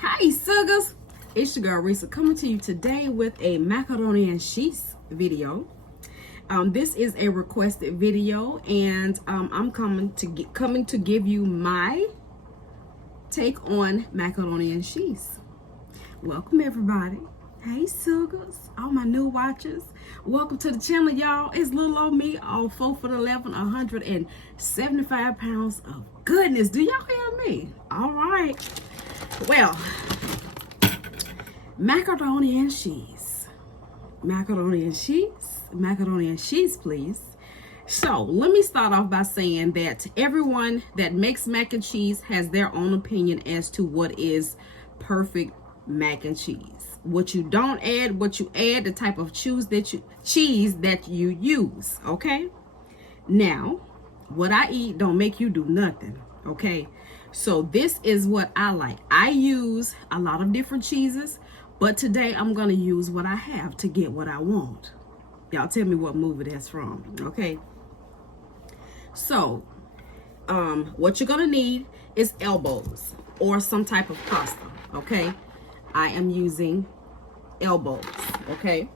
Hi suckers, it's your girl Risa coming to you today with a macaroni and cheese video. This is a requested video, and I'm coming to give you my take on macaroni and cheese. Welcome everybody. Hey suckers, all my new watchers, welcome to the channel, y'all. It's little old me, all 4 foot 11, 175 pounds of goodness. Do y'all hear me? All right. Well, macaroni and cheese. Macaroni and cheese. Macaroni and cheese, please. So, let me start off by saying that everyone that makes mac and cheese has their own opinion as to what is perfect mac and cheese. What you don't add, what you add, the type of cheese that you use, okay? Now, what I eat don't make you do nothing, okay? So this is what I like. I use a lot of different cheeses, but today I'm going to use what I have to get what I want. Y'all tell me what movie that's from, okay? So, what you're going to need is elbows or some type of pasta, okay? I am using elbows, okay?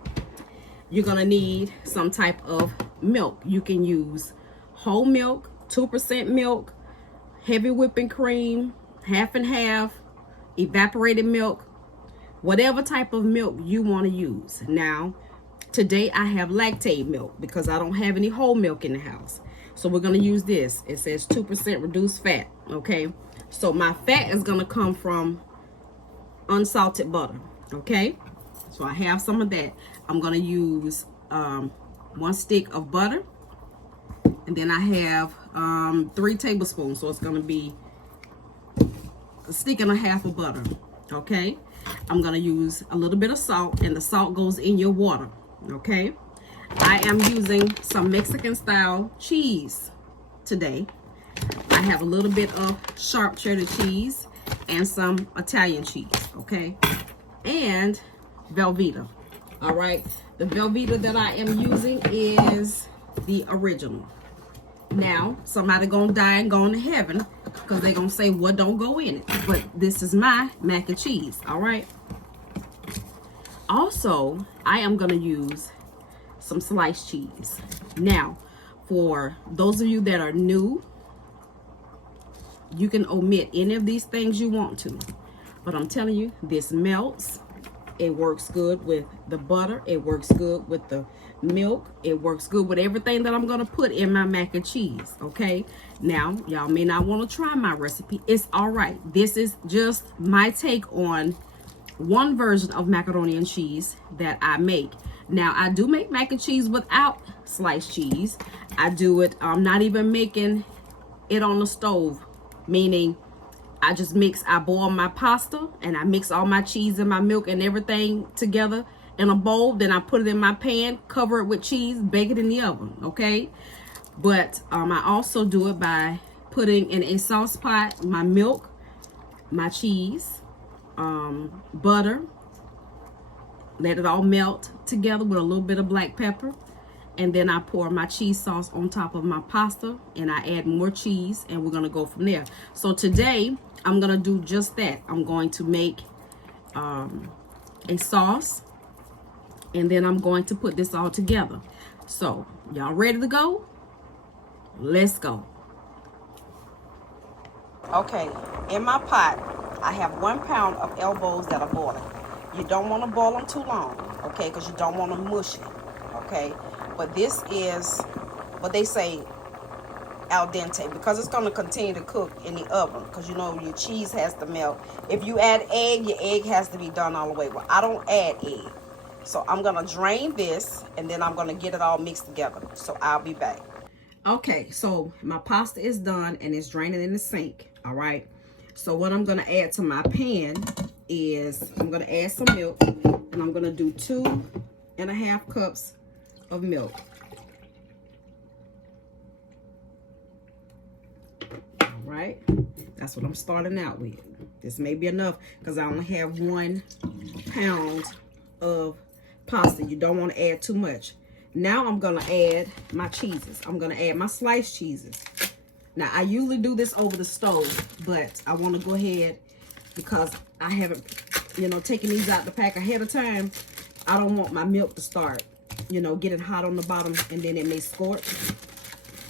You're going to need some type of milk. You can use whole milk, 2% milk, heavy whipping cream, half and half, evaporated milk, whatever type of milk you want to use. Now, today I have lactate milk because I don't have any whole milk in the house. So we're going to use this. It says 2% reduced fat, okay? So my fat is going to come from unsalted butter, okay? So I have some of that. I'm going to use 1 stick of butter. And then I have 3 tablespoons. So it's going to be a stick and a half of butter, okay? I'm going to use a little bit of salt, and the salt goes in your water, okay? I am using some Mexican style cheese today. I have a little bit of sharp cheddar cheese and some Italian cheese, okay? And Velveeta, all right? The Velveeta that I am using is the original. Now, somebody gonna die and go to heaven because they gonna say what don't go in it. But this is my mac and cheese, all right? Also, I am gonna use some sliced cheese. Now, for those of you that are new, you can omit any of these things you want to. But I'm telling you, this melts. It works good with the butter. It works good with the milk. It works good with everything that I'm going to put in my mac and cheese, okay? Now, y'all may not want to try my recipe. It's all right. This is just my take on one version of macaroni and cheese that I make. Now, I do make mac and cheese without sliced cheese. I do it, I'm not even making it on the stove, meaning I boil my pasta and I mix all my cheese and my milk and everything together in a bowl. Then I put it in my pan, cover it with cheese, bake it in the oven, okay? But I also do it by putting in a sauce pot my milk, my cheese, butter, let it all melt together with a little bit of black pepper. And then I pour my cheese sauce on top of my pasta, and I add more cheese, and we're going to go from there. So today, I'm going to do just that. I'm going to make a sauce, and then I'm going to put this all together. So, y'all ready to go? Let's go. Okay, in my pot, I have 1 pound of elbows that are boiling. You don't want to boil them too long, okay, because you don't want them mushy, okay? But this is what they say al dente, because it's going to continue to cook in the oven, because you know your cheese has to melt. If you add egg, your egg has to be done all the way. Well, I don't add egg. So I'm going to drain this, and then I'm going to get it all mixed together. So I'll be back. Okay, so my pasta is done, and it's draining in the sink, all right? So what I'm going to add to my pan is I'm going to add some milk, and I'm going to do 2.5 cups of milk. All right, that's what I'm starting out with. This may be enough because I only have 1 pound of pasta. You don't want to add too much. Now I'm gonna add my cheeses. I'm gonna add my sliced cheeses. Now I usually do this over the stove, but I want to go ahead because I haven't, you know, taken these out the pack ahead of time. I don't want my milk to start, you know, getting hot on the bottom and then it may scorch.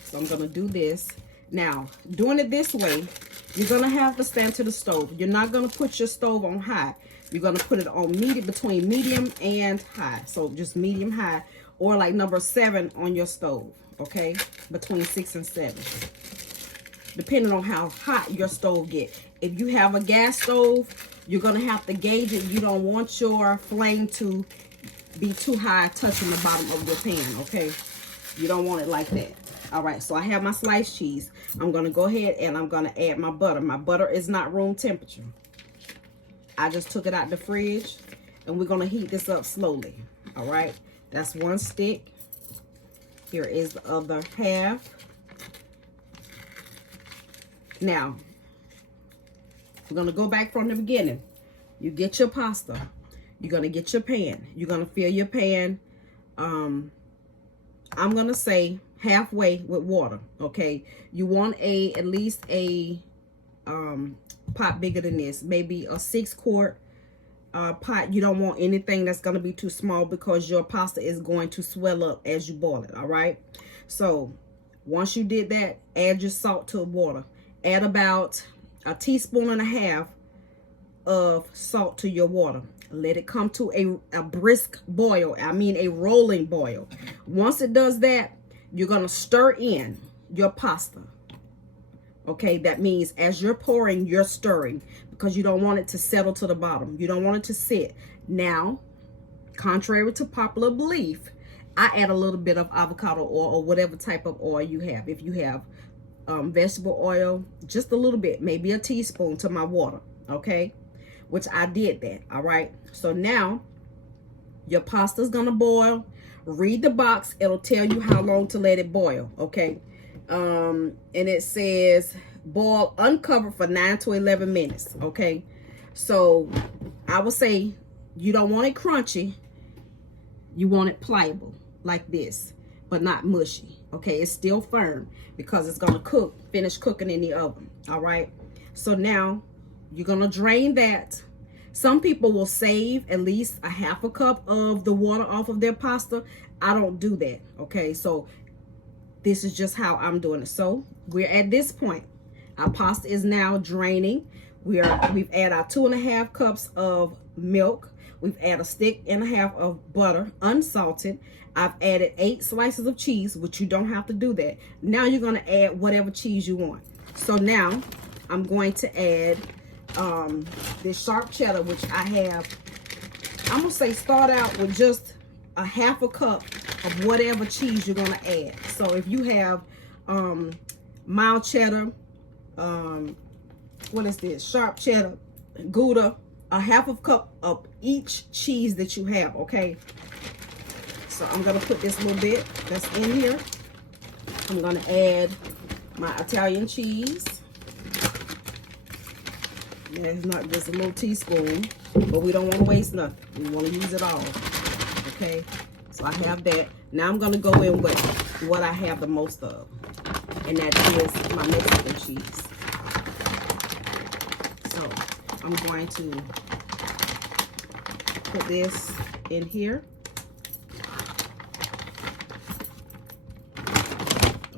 So I'm going to do this. Now, doing it this way, you're going to have to stand to the stove. You're not going to put your stove on high. You're going to put it on medium, between medium and high. So just medium high, or like number 7 on your stove, okay? Between 6 and 7. Depending on how hot your stove get. If you have a gas stove, you're going to have to gauge it. You don't want your flame to be too high touching the bottom of your pan, okay? You don't want it like that. All right, so I have my sliced cheese. I'm going to go ahead and I'm going to add my butter. My butter is not room temperature. I just took it out the fridge, and we're going to heat this up slowly. All right, that's 1 stick. Here is the other half. Now, we're going to go back from the beginning. You get your pasta. You're going to get your pan. You're going to fill your pan, I'm going to say halfway with water, okay? You want at least a pot bigger than this, maybe a 6-quart pot. You don't want anything that's going to be too small because your pasta is going to swell up as you boil it, all right? So once you did that, add your salt to the water. Add about a teaspoon and a half of salt to your water. Let it come to a brisk boil. I mean a rolling boil. Once it does that, you're going to stir in your pasta. Okay, that means as you're pouring, you're stirring, because you don't want it to settle to the bottom. You don't want it to sit. Now, contrary to popular belief, I add a little bit of avocado oil or whatever type of oil you have. If you have vegetable oil, just a little bit, maybe a teaspoon to my water, okay? Which I did that, all right? So now, your pasta's gonna boil. Read the box. It'll tell you how long to let it boil, okay? And it says boil uncovered for 9 to 11 minutes, okay? So I would say you don't want it crunchy. You want it pliable like this, but not mushy, okay? It's still firm because it's going to finish cooking in the oven, all right? So now you're going to drain that. Some people will save at least a half a cup of the water off of their pasta. I don't do that, okay? So this is just how I'm doing it. So we're at this point. Our pasta is now draining. We've added our 2.5 cups of milk. We've added a stick and a half of butter, unsalted. I've added 8 slices of cheese, which you don't have to do that. Now you're going to add whatever cheese you want. So now I'm going to add this sharp cheddar, which I have. I'm going to say start out with just a half a cup of whatever cheese you're going to add. So if you have mild cheddar, what is this? Sharp cheddar, Gouda, a half a cup of each cheese that you have, okay? So I'm going to put this little bit that's in here. I'm going to add my Italian cheese. Yeah, it's not just a little teaspoon, but we don't want to waste nothing. We want to use it all, okay? So I have that. Now I'm going to go in with what I have the most of, and that is my Mexican cheese. So I'm going to put this in here.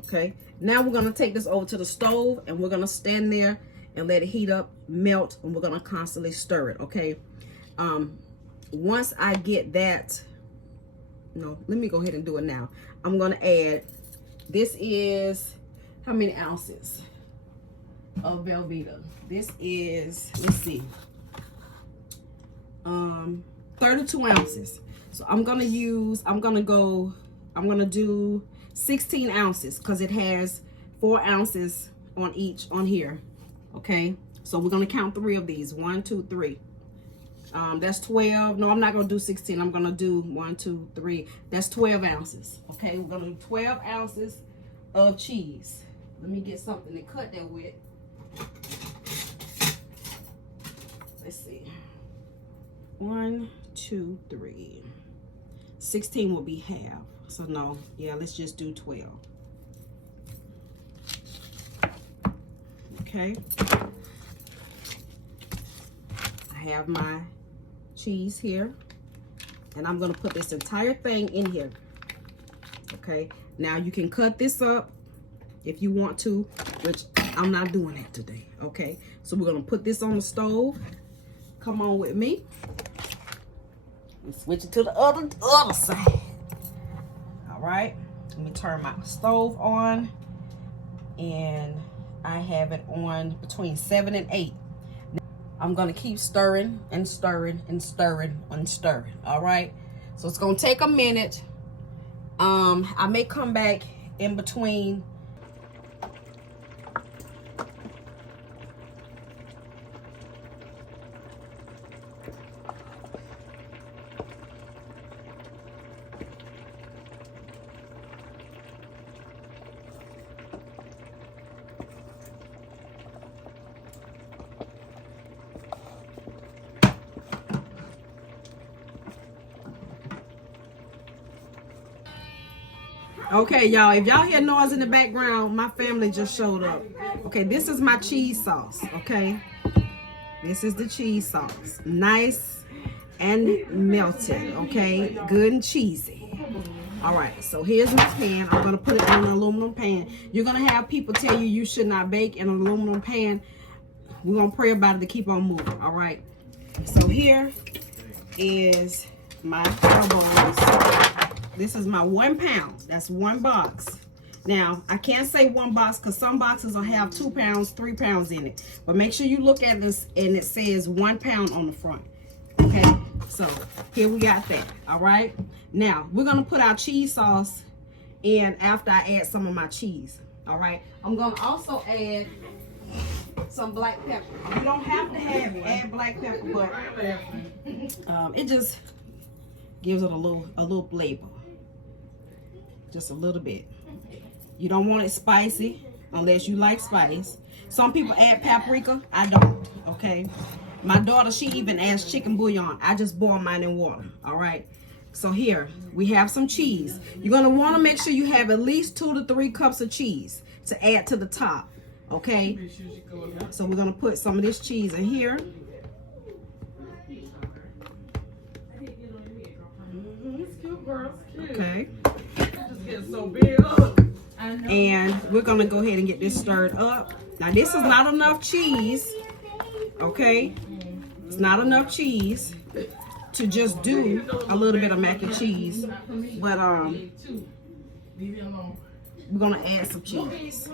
Okay, now we're going to take this over to the stove, and we're going to stand there and let it heat up, melt, and we're going to constantly stir it, okay? Once I get that, no, let me go ahead and do it now. I'm going to add, this is, how many ounces of Velveeta? This is, let's see, 32 ounces. So I'm going to do 16 ounces because it has 4 ounces on each on here. Okay, so we're going to count 3 of these. 1, 2, 3. That's 12. No, I'm not going to do 16. I'm going to do 1, 2, 3. That's 12 ounces. Okay, we're going to do 12 ounces of cheese. Let me get something to cut that with. Let's see. 1, 2, 3. 16 will be half. So no, yeah, let's just do 12. Okay. have my cheese here, and I'm gonna put this entire thing in here. Okay, now you can cut this up if you want to, which I'm not doing that today. Okay, so we're gonna put this on the stove. Come on with me. And switch it to the other side. All right, let me turn my stove on, and I have it on between 7 and 8. I'm gonna keep stirring and stirring and stirring and stirring. All right, so it's gonna take a minute. I may come back in between. Okay, y'all, if y'all hear noise in the background, my family just showed up. Okay, this is my cheese sauce, okay? This is the cheese sauce. Nice and melted, okay? Good and cheesy. All right, so here's my pan. I'm going to put it in an aluminum pan. You're going to have people tell you you should not bake in an aluminum pan. We're going to pray about it to keep on moving, all right? So here is my elbows. This is my 1 pound. That's 1 box. Now, I can't say 1 box because some boxes will have 2 pounds, 3 pounds in it. But make sure you look at this and it says 1 pound on the front. Okay, so here we got that. All right. Now, we're going to put our cheese sauce in after I add some of my cheese. All right. I'm going to also add some black pepper. You don't have to add black pepper, but it just gives it a little flavor. Just a little bit. You don't want it spicy unless you like spice. Some people add paprika. I don't. Okay. My daughter, she even adds chicken bouillon. I just boil mine in water. All right. So here we have some cheese. You're going to want to make sure you have at least 2 to 3 cups of cheese to add to the top. Okay. So we're going to put some of this cheese in here. Okay. So big. And we're gonna go ahead and get this stirred up. Now this is not enough cheese, okay? It's not enough cheese to just do a little bit of mac and cheese, but we're gonna add some cheese.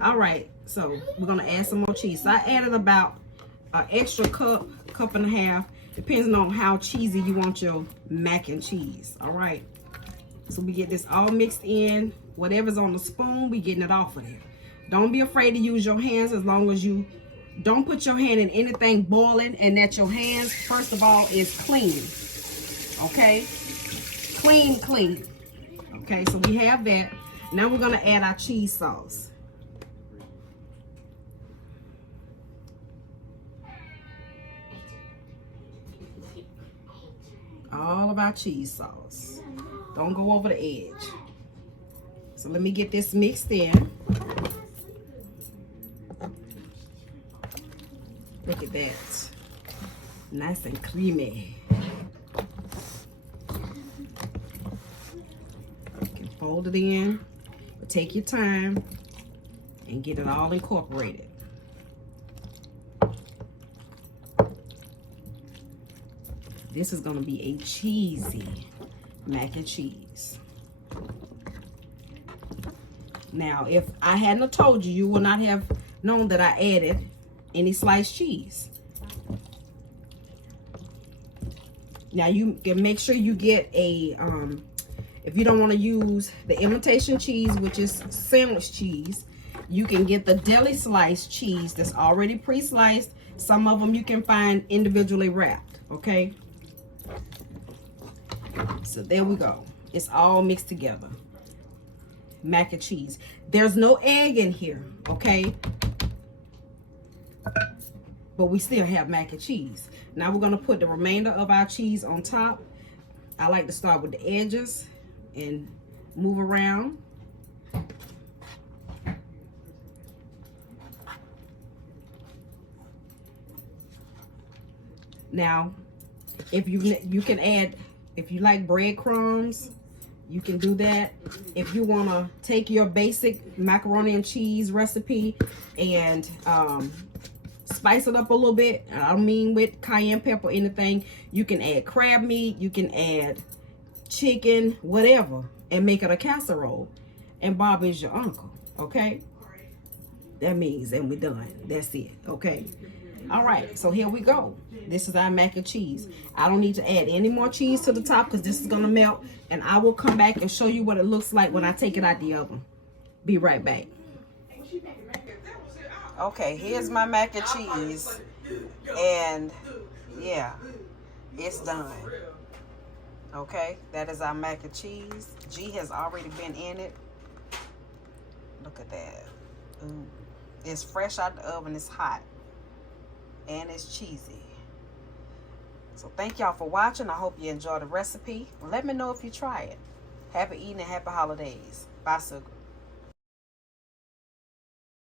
All right, so we're gonna add some more cheese. So I added about an extra cup and a half. Depends on how cheesy you want your mac and cheese. All right. So we get this all mixed in. Whatever's on the spoon, we getting it off of there. Don't be afraid to use your hands as long as you don't put your hand in anything boiling and that your hands, first of all, is clean. Okay. Clean. Okay, so we have that. Now we're going to add our cheese sauce. All of our cheese sauce. Don't go over the edge. So let me get this mixed in. Look at that. Nice and creamy. You can fold it in, but take your time and get it all incorporated. This is going to be a cheesy mac and cheese. Now, if I hadn't have told you, you would not have known that I added any sliced cheese. Now, you can make sure you get a, if you don't want to use the imitation cheese, which is sandwich cheese, you can get the deli sliced cheese that's already pre-sliced. Some of them you can find individually wrapped, okay? So there we go. It's all mixed together. Mac and cheese. There's no egg in here, okay? But we still have mac and cheese. Now we're going to put the remainder of our cheese on top. I like to start with the edges and move around. Now, if you can add, if you like breadcrumbs, you can do that. If you want to take your basic macaroni and cheese recipe and spice it up a little bit, I don't mean with cayenne pepper or anything, you can add crab meat, you can add chicken, whatever, and make it a casserole. And Bob is your uncle, okay? That means, and we're done. That's it, okay? All right, so here we go. This is our mac and cheese. I don't need to add any more cheese to the top because this is gonna melt, and I will come back and show you what it looks like when I take it out the oven. Be right back. Okay, here's my mac and cheese, and yeah, it's done. Okay, that is our mac and cheese. G has already been in it. Look at that. Ooh. It's fresh out the oven, it's hot, and it's cheesy. So thank y'all for watching. I hope you enjoy the recipe. Let me know if you try it. Happy eating and happy holidays. Bye, sugar.